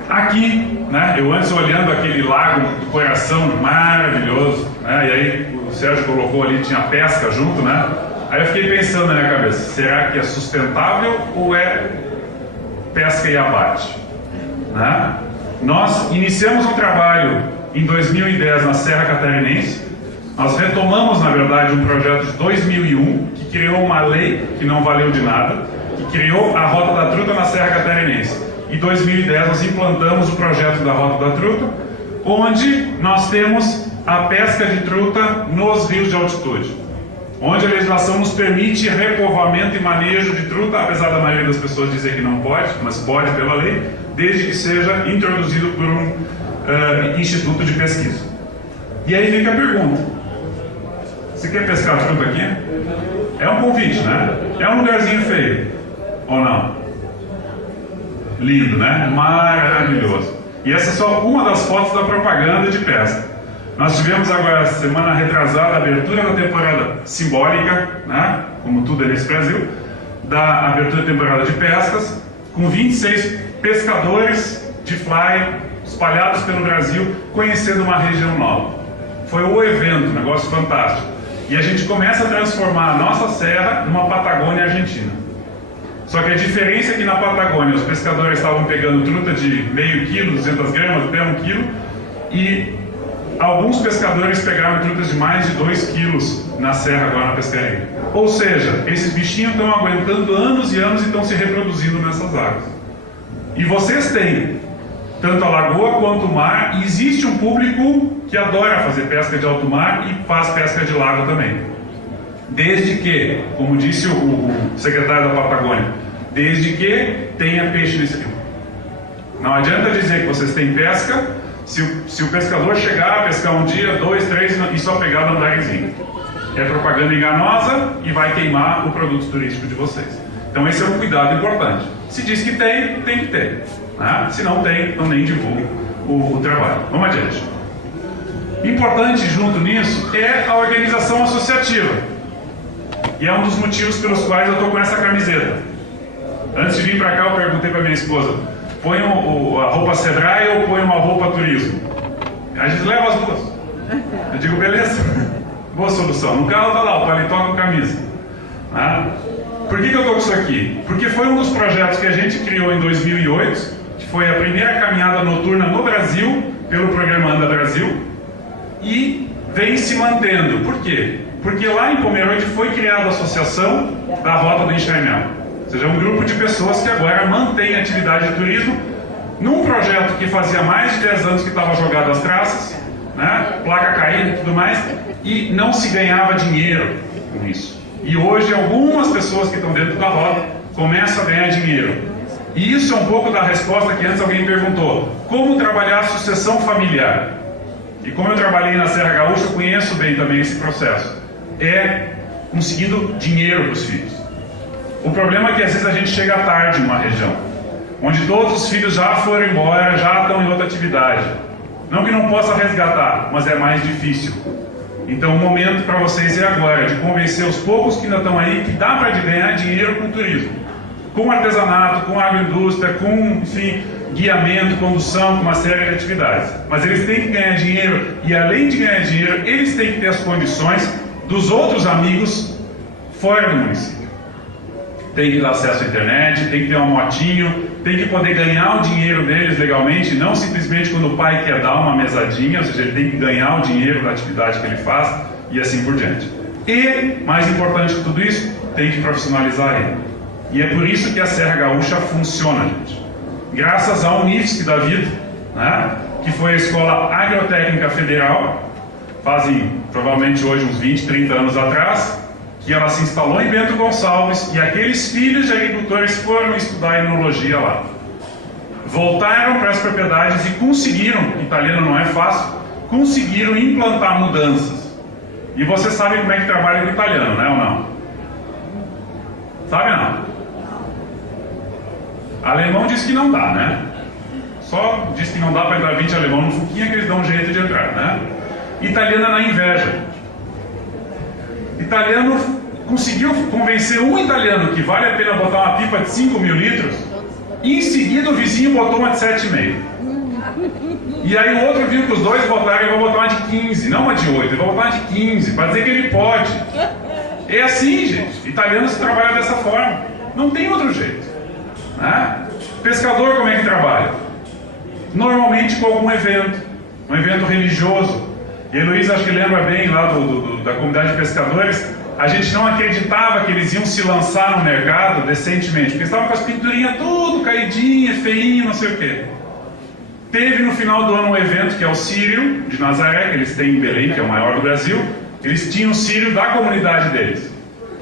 Aqui, né, eu antes olhando aquele lago do coração maravilhoso, né, e aí o Sérgio colocou ali, tinha pesca junto, né? Aí eu fiquei pensando na minha cabeça, será que é sustentável ou é pesca e abate? Né? Nós iniciamos um trabalho em 2010 na Serra Catarinense. Nós retomamos, na verdade, um projeto de 2001 que criou uma lei que não valeu de nada, que criou a Rota da Truta na Serra Catarinense. Em 2010 nós implantamos o projeto da Rota da Truta, onde nós temos a pesca de truta nos rios de altitude, onde a legislação nos permite repovoamento e manejo de truta, apesar da maioria das pessoas dizer que não pode, mas pode pela lei, desde que seja introduzido por um instituto de pesquisa. E aí fica a pergunta: você quer pescar truta aqui? É um convite, né? É um lugarzinho feio, ou não? Lindo, né? Maravilhoso. E essa é só uma das fotos da propaganda de pesca. Nós tivemos agora, semana retrasada, a abertura da temporada simbólica, né? Como tudo é nesse Brasil, da abertura da temporada de pescas, com 26 pescadores de fly espalhados pelo Brasil, conhecendo uma região nova. Foi o evento, um negócio fantástico. E a gente começa a transformar a nossa serra numa Patagônia argentina. Só que a diferença é que na Patagônia os pescadores estavam pegando truta de meio quilo, 200 gramas, até 1 quilo, e alguns pescadores pegaram trutas de mais de 2 quilos na serra agora na pescaria. Ou seja, esses bichinhos estão aguentando anos e anos e estão se reproduzindo nessas águas. E vocês têm tanto a lagoa quanto o mar, e existe um público que adora fazer pesca de alto mar e faz pesca de lago também. Desde que, como disse o secretário da Patagônia, desde que tenha peixe nesse rio. Não adianta dizer que vocês têm pesca se o pescador chegar a pescar um dia, 2, 3 e só pegar no andarezinho. É propaganda enganosa e vai queimar o produto turístico de vocês. Então esse é um cuidado importante. Se diz que tem, tem que ter. Né? Se não tem, então nem divulga o trabalho. Vamos adiante. Importante junto nisso é a organização associativa. E é um dos motivos pelos quais eu estou com essa camiseta. Antes de vir para cá, eu perguntei para minha esposa: põe a roupa Sebrae ou põe uma roupa turismo? A gente leva as duas. Eu digo, beleza, boa solução. No carro está lá, o paletó com camisa. Por que eu estou com isso aqui? Porque foi um dos projetos que a gente criou em 2008, que foi a primeira caminhada noturna no Brasil, pelo programa Anda Brasil, e vem se mantendo. Por quê? Porque lá em Pomerode foi criada a associação da Rota do Enxaimel. Ou seja, um grupo de pessoas que agora mantém atividade de turismo num projeto que fazia mais de 10 anos que estava jogado às traças, né? Placa caída e tudo mais, e não se ganhava dinheiro com isso. E hoje algumas pessoas que estão dentro da rota começam a ganhar dinheiro. E isso é um pouco da resposta que antes alguém perguntou: como trabalhar a sucessão familiar? E como eu trabalhei na Serra Gaúcha, eu conheço bem também esse processo. É conseguindo dinheiro para os filhos. O problema é que às vezes a gente chega tarde numa região, onde todos os filhos já foram embora, já estão em outra atividade. Não que não possa resgatar, mas é mais difícil. Então o momento para vocês é agora, de convencer os poucos que ainda estão aí que dá para ganhar dinheiro com turismo. Com artesanato, com agroindústria, com, enfim, guiamento, condução, com uma série de atividades. Mas eles têm que ganhar dinheiro, e além de ganhar dinheiro, eles têm que ter as condições dos outros amigos fora do município. Tem que dar acesso à internet, tem que ter um motinho, tem que poder ganhar o dinheiro deles legalmente, não simplesmente quando o pai quer dar uma mesadinha, ou seja, ele tem que ganhar o dinheiro da atividade que ele faz, e assim por diante. E, mais importante que tudo isso, tem que profissionalizar ele. E é por isso que a Serra Gaúcha funciona, gente. Graças a um IFSC da vida, né, que que foi a Escola Agrotécnica Federal, fazem provavelmente hoje uns 20, 30 anos atrás, que ela se instalou em Bento Gonçalves e aqueles filhos de agricultores foram estudar enologia lá. Voltaram para as propriedades e conseguiram, italiano não é fácil, conseguiram implantar mudanças. E você sabe como é que trabalha com italiano, né ou não? Sabe não? Alemão diz que não dá, né? Só diz que não dá para entrar 20 alemão no Fuquinha que eles dão um jeito de entrar, né? Italiano é na inveja. Italiano conseguiu convencer um italiano que vale a pena botar uma pipa de 5 mil litros, e em seguida o vizinho botou uma de 7,5. E aí o outro viu que os dois botaram e vai botar uma de 15, não uma de 8, ele vai botar uma de 15, para dizer que ele pode. É assim, gente. Italiano se trabalha dessa forma. Não tem outro jeito. Né? Pescador, como é que trabalha? Normalmente com algum evento, um evento religioso. E a Heloísa acho que lembra bem lá da comunidade de pescadores, a gente não acreditava que eles iam se lançar no mercado decentemente, porque estavam com as pinturinhas tudo caidinha, feinha, não sei o quê. Teve no final do ano um evento que é o Círio de Nazaré, que eles têm em Belém, que é o maior do Brasil. Eles tinham o Círio da comunidade deles.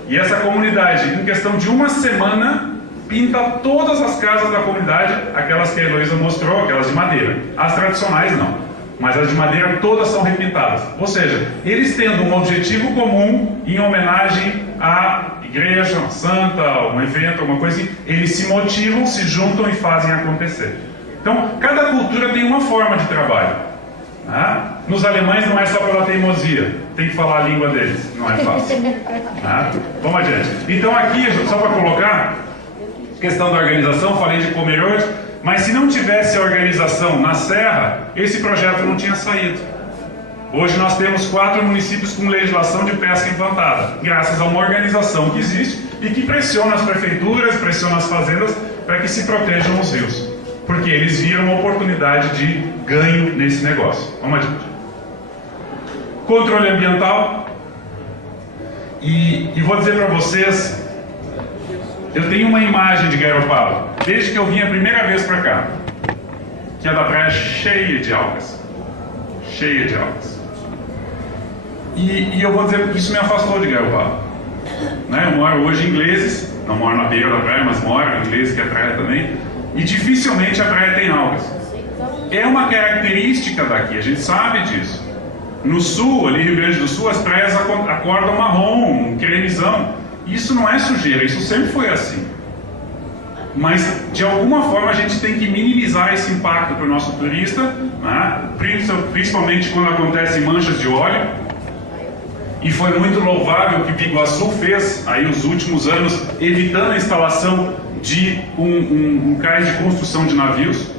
E essa comunidade, em questão de uma semana, pinta todas as casas da comunidade, aquelas que a Heloísa mostrou, aquelas de madeira. As tradicionais não, mas as de madeira todas são repintadas. Ou seja, eles tendo um objetivo comum em homenagem à igreja, uma santa, um evento, alguma coisa assim, eles se motivam, se juntam e fazem acontecer. Então, cada cultura tem uma forma de trabalho. Né? Nos alemães não é só pela teimosia, tem que falar a língua deles, não é fácil. Né? Vamos adiante. Então aqui, só para colocar, questão da organização, falei de Pomerode, mas se não tivesse a organização na Serra, esse projeto não tinha saído. Hoje nós temos 4 municípios com legislação de pesca implantada, graças a uma organização que existe e que pressiona as prefeituras, pressiona as fazendas para que se protejam os rios. Porque eles viram uma oportunidade de ganho nesse negócio. Vamos adiante. Controle ambiental. E vou dizer para vocês, eu tenho uma imagem de Garopaba, desde que eu vim a primeira vez para cá, que é da praia cheia de algas. Cheia de algas. E eu vou dizer que isso me afastou de Garopaba. Né? Eu moro hoje em Ingleses, não moro na beira da praia, mas moro em Ingleses, que é praia também. E dificilmente a praia tem algas. É uma característica daqui, a gente sabe disso. No sul, ali Rio Grande do Sul, as praias acordam marrom, um cremizão. Isso não é sujeira, isso sempre foi assim. Mas, de alguma forma, a gente tem que minimizar esse impacto para o nosso turista, né? Principalmente quando acontecem manchas de óleo. E foi muito louvável o que Biguaçu fez, aí os últimos anos, evitando a instalação de um cais de construção de navios,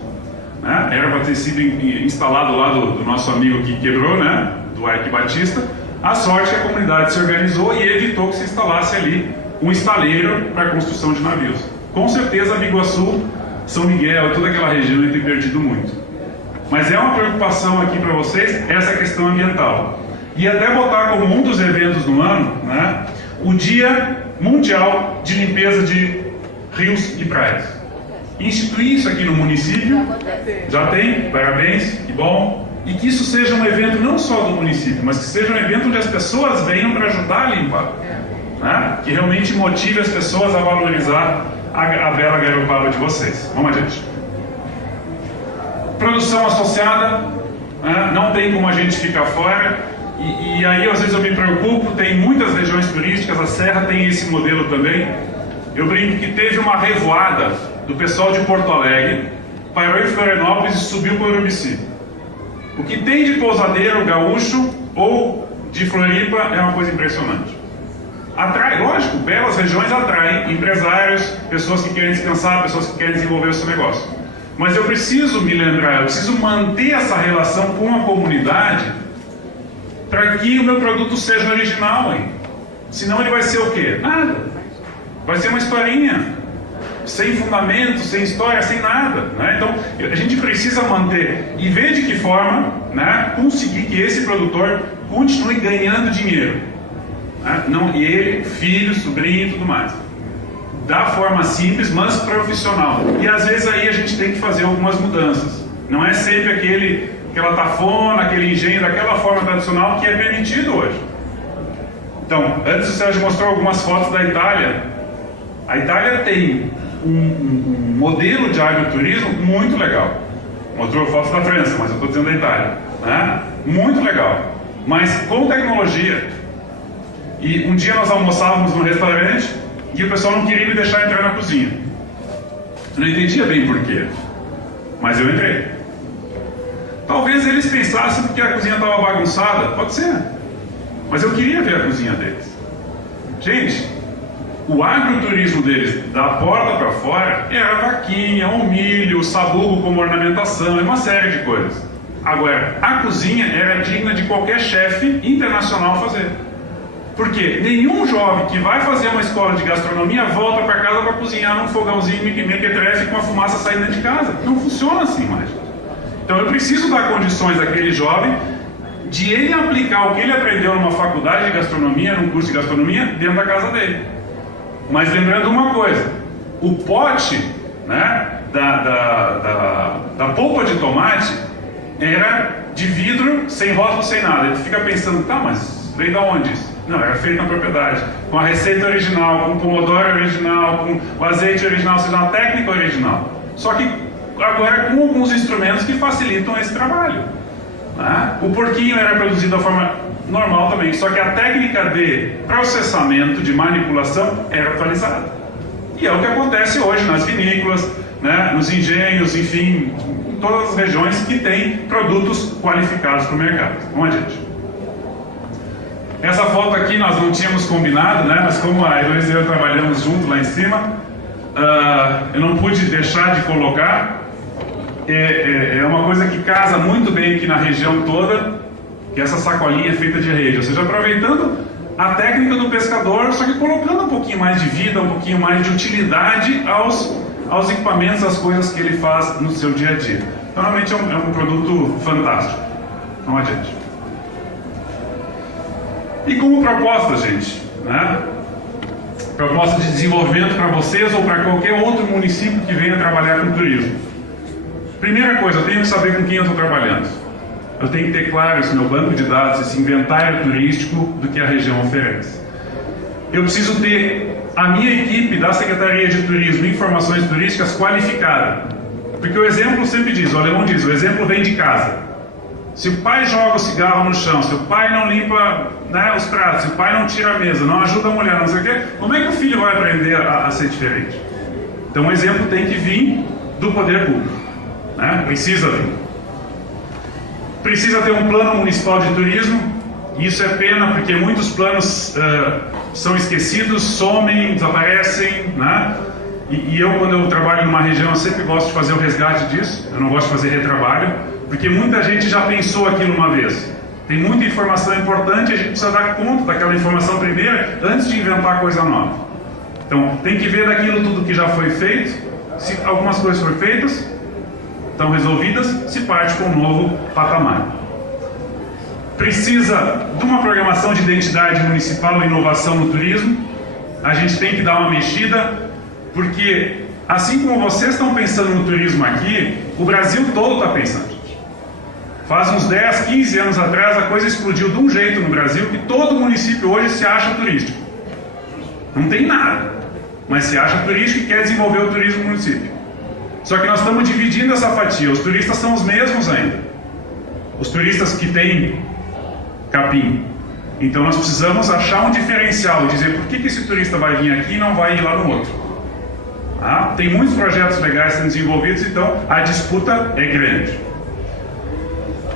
né? Era para ter sido instalado lá do nosso amigo que quebrou, né? Do Ike Batista. A sorte é que a comunidade se organizou e evitou que se instalasse ali um estaleiro para a construção de navios. Com certeza Biguaçu, São Miguel, toda aquela região tem perdido muito. Mas é uma preocupação aqui para vocês essa questão ambiental. E até botar como um dos eventos do ano, né, o Dia Mundial de Limpeza de Rios e Praias. Instituir isso aqui no município, já tem, parabéns, que bom. E que isso seja um evento não só do município, mas que seja um evento onde as pessoas venham para ajudar a limpar. Né? Que realmente motive as pessoas a valorizar a bela Garopaba de vocês. Vamos adiante. Produção associada, né? Não tem como a gente ficar fora. E aí às vezes eu me preocupo, tem muitas regiões turísticas, a Serra tem esse modelo também. Eu brinco que teve uma revoada do pessoal de Porto Alegre, parou em Florianópolis e subiu para o Urubici. O que tem de pousadeiro gaúcho ou de Floripa é uma coisa impressionante. Atrai, lógico, belas regiões atraem empresários, pessoas que querem descansar, pessoas que querem desenvolver o seu negócio. Mas eu preciso me lembrar, eu preciso manter essa relação com a comunidade para que o meu produto seja original, hein? Senão ele vai ser o quê? Nada. Vai ser uma historinha. Sem fundamento, sem história, sem nada. Né? Então, a gente precisa manter e ver de que forma, né, conseguir que esse produtor continue ganhando dinheiro. Né? Não, e ele, filho, sobrinho e tudo mais. Da forma simples, mas profissional. E às vezes aí a gente tem que fazer algumas mudanças. Não é sempre aquele aquela tafona, aquele engenho daquela forma tradicional que é permitido hoje. Então, antes o Sérgio mostrou algumas fotos da Itália. A Itália tem um modelo de agroturismo muito legal. Mostrou fotos da França, mas eu estou dizendo da Itália, né? Muito legal, mas com tecnologia. E um dia nós almoçávamos num restaurante e o pessoal não queria me deixar entrar na cozinha. Eu não entendia bem porquê, mas eu entrei. Talvez eles pensassem que a cozinha estava bagunçada, pode ser, mas eu queria ver a cozinha deles. Gente, o agroturismo deles, da porta para fora, era a vaquinha, o milho, o sabugo como ornamentação, uma série de coisas. Agora, a cozinha era digna de qualquer chefe internacional fazer. Porque nenhum jovem que vai fazer uma escola de gastronomia volta para casa para cozinhar num fogãozinho mequetrefe com a fumaça saindo de casa. Não funciona assim mais. Então eu preciso dar condições àquele jovem de ele aplicar o que ele aprendeu numa faculdade de gastronomia, num curso de gastronomia, dentro da casa dele. Mas lembrando uma coisa, o pote, né, da polpa de tomate era de vidro, sem rótulo, sem nada. Ele fica pensando, tá, mas veio da onde isso? Não, era feito na propriedade, com a receita original, com o pomodoro original, com o azeite original, ou seja, uma técnica original. Só que agora com alguns instrumentos que facilitam esse trabalho. Né? O porquinho era produzido da forma normal também, só que a técnica de processamento, de manipulação, era atualizada. E é o que acontece hoje nas vinícolas, né, nos engenhos, enfim, em todas as regiões que têm produtos qualificados para o mercado. Vamos adiante. Essa foto aqui nós não tínhamos combinado, né, mas como a Heloísa e eu trabalhamos junto lá em cima, eu não pude deixar de colocar. É uma coisa que casa muito bem aqui na região toda, que essa sacolinha é feita de rede, ou seja, aproveitando a técnica do pescador, só que colocando um pouquinho mais de vida, um pouquinho mais de utilidade aos equipamentos, às coisas que ele faz no seu dia a dia. Então, realmente é um produto fantástico. Vamos adiante. E como proposta, gente, né? Proposta de desenvolvimento para vocês ou para qualquer outro município que venha trabalhar com turismo. Primeira coisa, eu tenho que saber com quem eu estou trabalhando. Eu tenho que ter claro esse meu banco de dados, esse inventário turístico do que a região oferece. Eu preciso ter a minha equipe da Secretaria de Turismo e Informações Turísticas qualificada. Porque o exemplo sempre diz, o alemão diz, o exemplo vem de casa. Se o pai joga o cigarro no chão, se o pai não limpa, né, os pratos, se o pai não tira a mesa, não ajuda a mulher, não sei o quê, como é que o filho vai aprender a ser diferente? Então o exemplo tem que vir do poder público. Né? Precisa vir. Precisa ter um plano municipal de turismo. Isso é pena porque muitos planos são esquecidos, somem, desaparecem, né? E eu, quando eu trabalho numa região, eu sempre gosto de fazer o resgate disso. Eu não gosto de fazer retrabalho, porque muita gente já pensou aquilo uma vez. Tem muita informação importante e a gente precisa dar conta daquela informação primeiro, antes de inventar coisa nova. Então, tem que ver daquilo tudo que já foi feito. Se algumas coisas foram feitas, estão resolvidas, se parte para um novo patamar. Precisa de uma programação de identidade municipal e inovação no turismo. A gente tem que dar uma mexida, porque assim como vocês estão pensando no turismo aqui, o Brasil todo está pensando. Faz uns 10, 15 anos atrás a coisa explodiu de um jeito no Brasil que todo município hoje se acha turístico. Não tem nada, mas se acha turístico e quer desenvolver o turismo no município. Só que nós estamos dividindo essa fatia. Os turistas são os mesmos ainda. Os turistas que têm capim. Então nós precisamos achar um diferencial e dizer por que esse turista vai vir aqui e não vai ir lá no outro. Ah, tem muitos projetos legais sendo desenvolvidos, então a disputa é grande.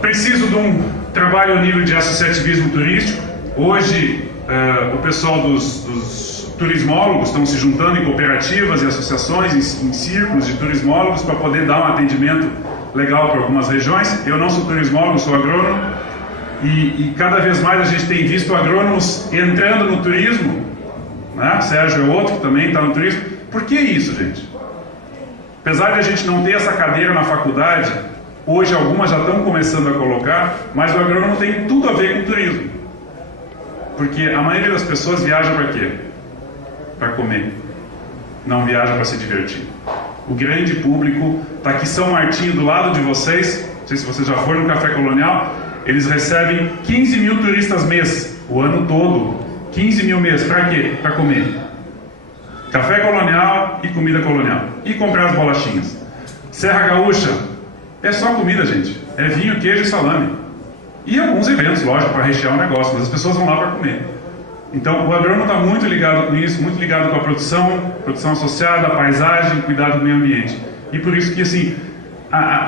Preciso de um trabalho a nível de associativismo turístico. Hoje o pessoal dos turismólogos estão se juntando em cooperativas e associações, em círculos de turismólogos para poder dar um atendimento legal para algumas regiões. Eu não sou turismólogo, sou agrônomo e cada vez mais a gente tem visto agrônomos entrando no turismo, né? Sérgio é outro que também está no turismo. Por que isso, gente? Apesar de a gente não ter essa cadeira na faculdade, hoje algumas já estão começando a colocar, mas o agrônomo tem tudo a ver com o turismo. Porque a maioria das pessoas viaja para quê? Para comer. Não viaja para se divertir. O grande público está aqui São Martinho do lado de vocês sei se vocês já foram no Café Colonial, eles recebem 15 mil turistas mês, o ano todo. 15 mil mês, para quê? Para comer. Café colonial e comida colonial. E comprar as bolachinhas. Serra Gaúcha, é só comida, gente. É vinho, queijo e salame. E alguns eventos, lógico, para rechear o negócio, mas as pessoas vão lá para comer. Então, o agrônomo está muito ligado com isso, muito ligado com a produção associada, a paisagem, cuidado do meio ambiente. E por isso que, assim,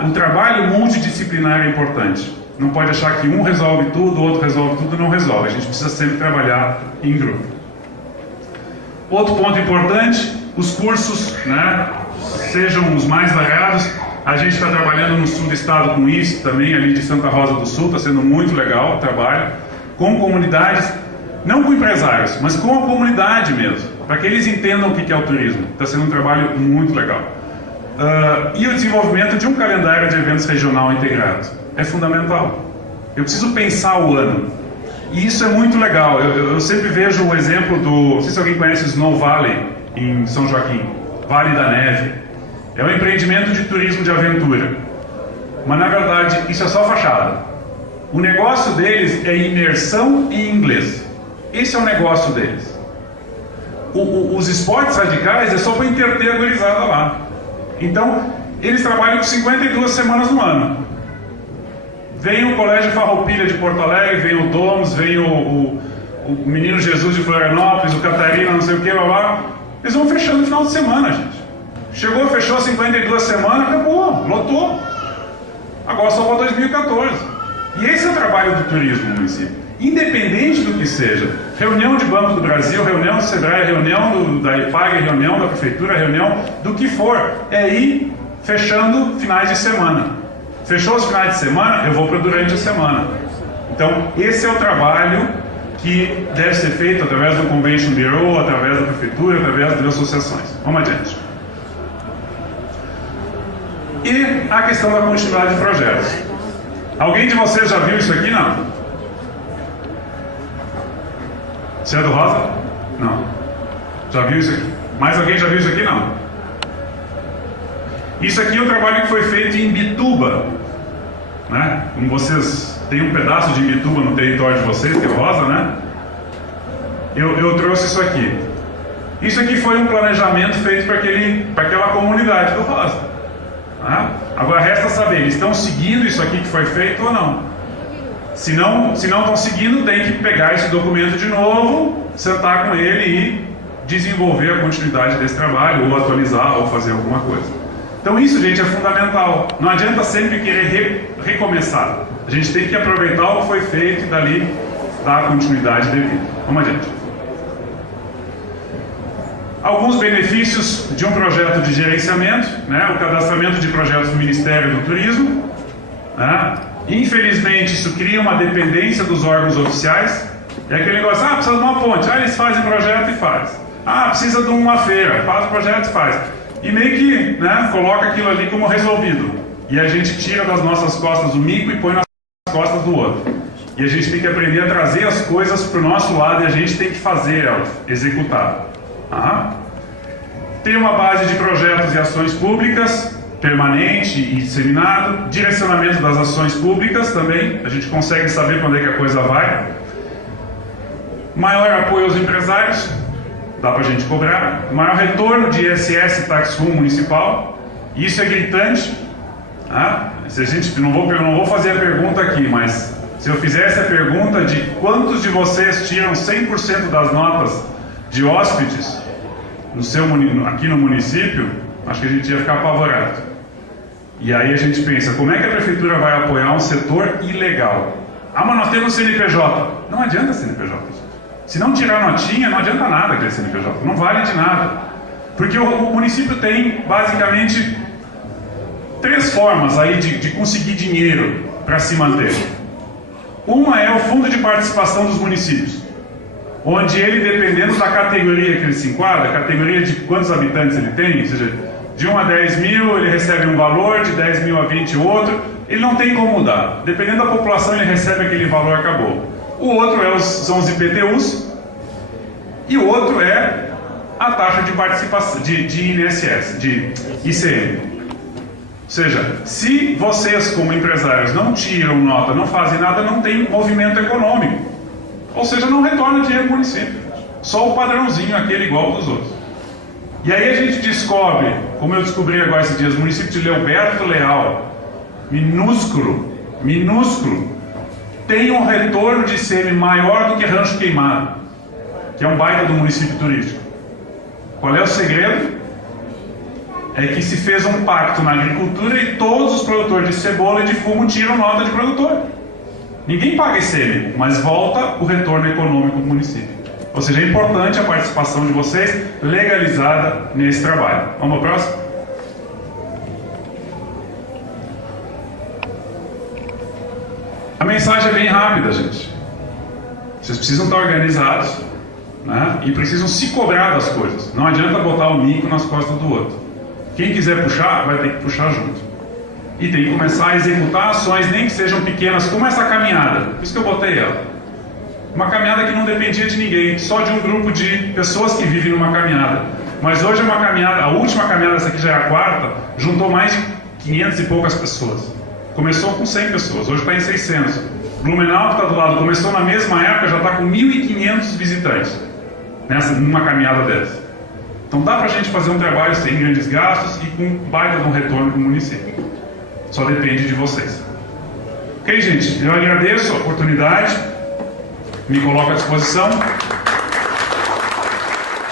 o trabalho multidisciplinar é importante. Não pode achar que um resolve tudo, o outro resolve tudo, não resolve. A gente precisa sempre trabalhar em grupo. Outro ponto importante, os cursos, né, sejam os mais variados. A gente está trabalhando no sul do estado com isso também, ali de Santa Rosa do Sul, está sendo muito legal o trabalho, com comunidades, não com empresários, mas com a comunidade mesmo, para que eles entendam o que é o turismo. Está sendo um trabalho muito legal. E o desenvolvimento de um calendário de eventos regional integrado é fundamental. Eu preciso pensar o ano. E isso é muito legal. Eu sempre vejo o exemplo do... Não sei se alguém conhece o Snow Valley, em São Joaquim. Vale da Neve. É um empreendimento de turismo de aventura. Mas, na verdade, isso é só fachada. O negócio deles é imersão em inglês. Esse é o negócio deles. Os esportes radicais é só para entreter a gurizada lá. Então, eles trabalham com 52 semanas no ano. Vem o Colégio Farroupilha de Porto Alegre, vem o Domus, vem o Menino Jesus de Florianópolis, o Catarina, não sei o que, lá. Eles vão fechando no final de semana, gente. Chegou, fechou 52 semanas, acabou, lotou. Agora só para 2014. E esse é o trabalho do turismo no município. Independente do que seja, reunião de Banco do Brasil, reunião do SEBRAE, reunião da IPAG, reunião da Prefeitura, reunião do que for, é ir fechando finais de semana. Fechou os finais de semana, eu vou para durante a semana. Então, esse é o trabalho que deve ser feito através do Convention Bureau, através da Prefeitura, através das associações. Vamos adiante. E a questão da continuidade de projetos. Alguém de vocês já viu isso aqui? Não? Você é do Rosa? Não. Já viu isso aqui? Mais alguém já viu isso aqui? Não. Isso aqui é um trabalho que foi feito em Imbituba, né? Como vocês têm um pedaço de Imbituba no território de vocês, que é o Rosa, né? Eu trouxe isso aqui. Isso aqui foi um planejamento feito para aquela comunidade do Rosa. Né? Agora resta saber, eles estão seguindo isso aqui que foi feito ou não? Se não estão seguindo, tem que pegar esse documento de novo, sentar com ele e desenvolver a continuidade desse trabalho, ou atualizar, ou fazer alguma coisa. Então isso, gente, é fundamental. Não adianta sempre querer recomeçar. A gente tem que aproveitar o que foi feito e dali dar continuidade devida. Vamos adiante. Alguns benefícios de um projeto de gerenciamento, né? O cadastramento de projetos do Ministério do Turismo, né? Infelizmente, isso cria uma dependência dos órgãos oficiais. É aquele negócio, precisa de uma ponte. Eles fazem projeto e faz. Precisa de uma feira. Faz o projeto e faz. E meio que, né, coloca aquilo ali como resolvido. E a gente tira das nossas costas o mico e põe nas costas do outro. E a gente tem que aprender a trazer as coisas para o nosso lado e a gente tem que fazer elas, executar. Tem uma base de projetos e ações públicas, permanente e disseminado. Direcionamento das ações públicas também, a gente consegue saber para onde é que a coisa vai. Maior apoio aos empresários, dá para a gente cobrar. Maior retorno de ISS Tax Room municipal, isso é gritante. Se a gente, não vou fazer a pergunta aqui, mas se eu fizesse a pergunta de quantos de vocês tiram 100% das notas de hóspedes aqui no município, acho que a gente ia ficar apavorado. E aí a gente pensa, como é que a prefeitura vai apoiar um setor ilegal? Mas nós temos CNPJ. Não adianta CNPJ. Se não tirar notinha, não adianta nada aquele CNPJ. Não vale de nada. Porque o município tem, basicamente, 3 formas aí de conseguir dinheiro para se manter. Uma é o Fundo de Participação dos Municípios, onde ele, dependendo da categoria que ele se enquadra, categoria de quantos habitantes ele tem, ou seja, de 1 a 10 mil ele recebe um valor, de 10 mil a 20 outro, ele não tem como mudar. Dependendo da população ele recebe aquele valor, acabou. O outro são os IPTUs, e o outro é a taxa de participação, de INSS, de ICM. Ou seja, se vocês como empresários não tiram nota, não fazem nada, não tem movimento econômico. Ou seja, não retorna dinheiro para o município. Só o padrãozinho, aquele igual dos outros. E aí a gente descobre, como eu descobri agora esses dias, o município de Leoberto Leal, minúsculo, tem um retorno de ICM maior do que Rancho Queimado, que é um baita do município turístico. Qual é o segredo? É que se fez um pacto na agricultura e todos os produtores de cebola e de fumo tiram nota de produtor. Ninguém paga ICM, mas volta o retorno econômico do município. Ou seja, é importante a participação de vocês legalizada nesse trabalho. Vamos para o próximo? A mensagem é bem rápida, gente. Vocês precisam estar organizados, né? E precisam se cobrar das coisas. Não adianta botar o mico nas costas do outro. Quem quiser puxar, vai ter que puxar junto. E tem que começar a executar ações, nem que sejam pequenas, como essa caminhada. Por isso que eu botei ela. Uma caminhada que não dependia de ninguém, só de um grupo de pessoas que vivem numa caminhada. Mas hoje é uma caminhada, a última caminhada, essa aqui já é a quarta, juntou mais de 500 e poucas pessoas. Começou com 100 pessoas, hoje está em 600. Blumenau, que está do lado, começou na mesma época, já está com 1.500 visitantes numa caminhada dessa. Então dá para a gente fazer um trabalho sem grandes gastos e com baita de um retorno para o município. Só depende de vocês. Ok, gente? Eu agradeço a oportunidade. Me coloco à disposição.